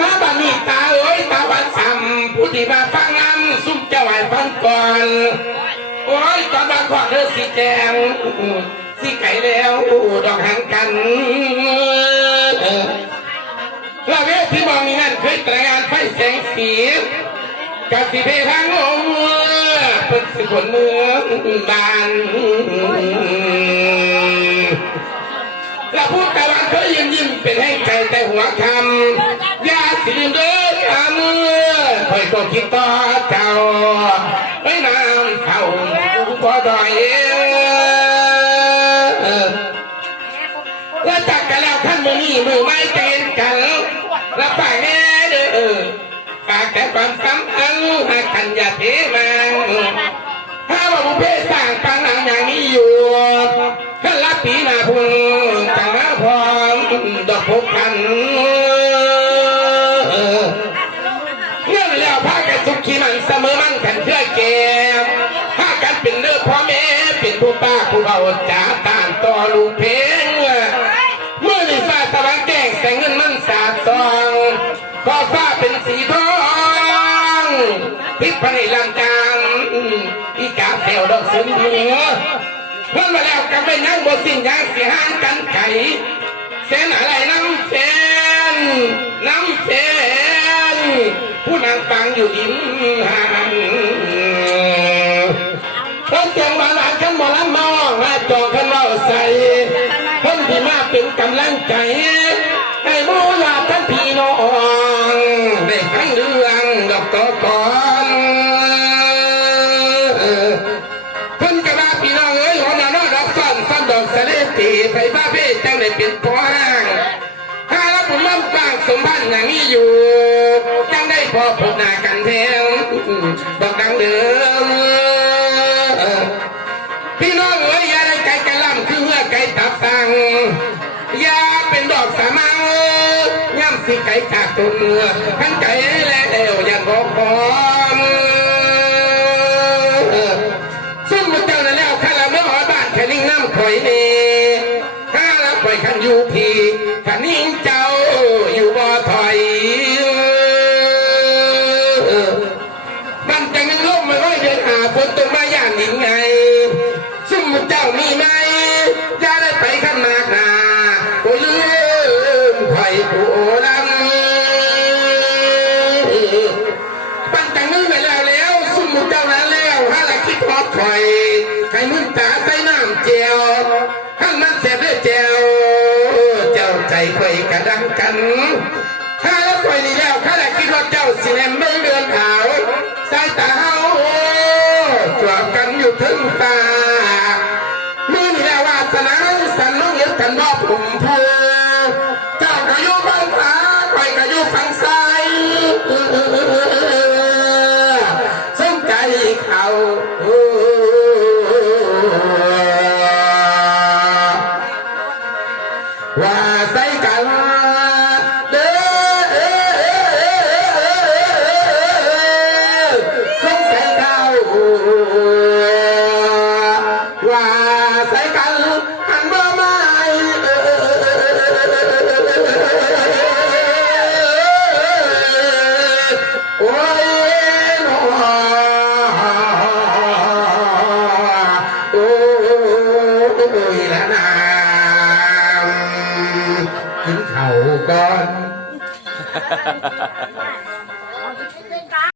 มาบันนี้ตาเอ้ยตาวันซ้ำผู้ที่มาฟังงามซุ่มเจ้าไหวฟังก่อนโอ้ยตอนมาขอเธอสิแจงสิไก่แล้วดอกหางกันล้วเวที่มองนี่นั่นเคยแต่งงานไฟแสงสีกับสีเพทางลงเป็นสิคนเมืองบาน แล้วพูดแต่วันเคยยิ้มยิ้มเป็นให้ใจแต่หัวคำอยาสิลืมเด้อคำคอยก็คิดต่อเจ้าไม่นานเท่าพอดอยแล้วจากกันแล้วขั้นมือนี่มือไม่เต็นกันแล้วฝากแน่เด้อฝากแต่ความสำคัญหากกันอย่าเทมา ดอกพบกันเงื่อนแล้วพากันสุขีมันเสมอมันกันเชื่อเกมพากันเป็นเลือพ่อแม่เป็นผู้ป้าผู้เอาจ่าตามต่อลูกเพลงเมื่อมีฟ้าสว่างแจ้งแสงเงินมันสาดส่องก็ฟ้าเป็นสีทองพริกพะในลำจางอีกาเซลดอกซึมหัวเพื่อนมาแล้วกันไปนั่งบนสิ่งยางเสียห้างกันไก่ เส้นอะไรน้ำเส้นน้ำเส้นผู้นางฟังอยู่ริมหางเพิ่นจงมาลาขันหมอลำมอ้อมาจอขันเมาใส่เพิ่นที่มาเป็นกำลังใจให้หมูลาท่านพี่น้องได้ฟังเรื่องดอกตอกอ ไปบ้าเพ่จังได้เป็นพ่อห้างถ้าเราผมมั่นกลางสมพันธ์อย่างนี้อยู่ จังได้พอพบหน้ากันแทงดอกดังเดิมพี่น้องเอ้ยอย่าได้ไกลกระลำคือเมื่อไก่ตับสั่งอย่าเป็นดอกสามังย่ำสิไก่จากตุนขันไก่แล้วอย่าบอกพร้อมซุ่งมเจ้านั่นแล้วข้าละเมื่อหอบ้านแค่นิ่งน้ำข่อยนี่ามีไหมอย่าได้ไปขันมากนาโอ้ลืมไผ่ผู้ลำปั้นจังมือไปแล้วแล้วซุ่มเจ้านั้นแล้วถ้าละคิดพอคอยให้มึนตาใส่น้ำเจียวข้างมันเสียด้วยเจียวเจ้าใจคอยกระดังกันถ้าแล้วคอยนี่แล้วข้าได้คิดว่าเจ้า นี่แล้ววาสนาสันน้องยึดกันบ่ผมพ God.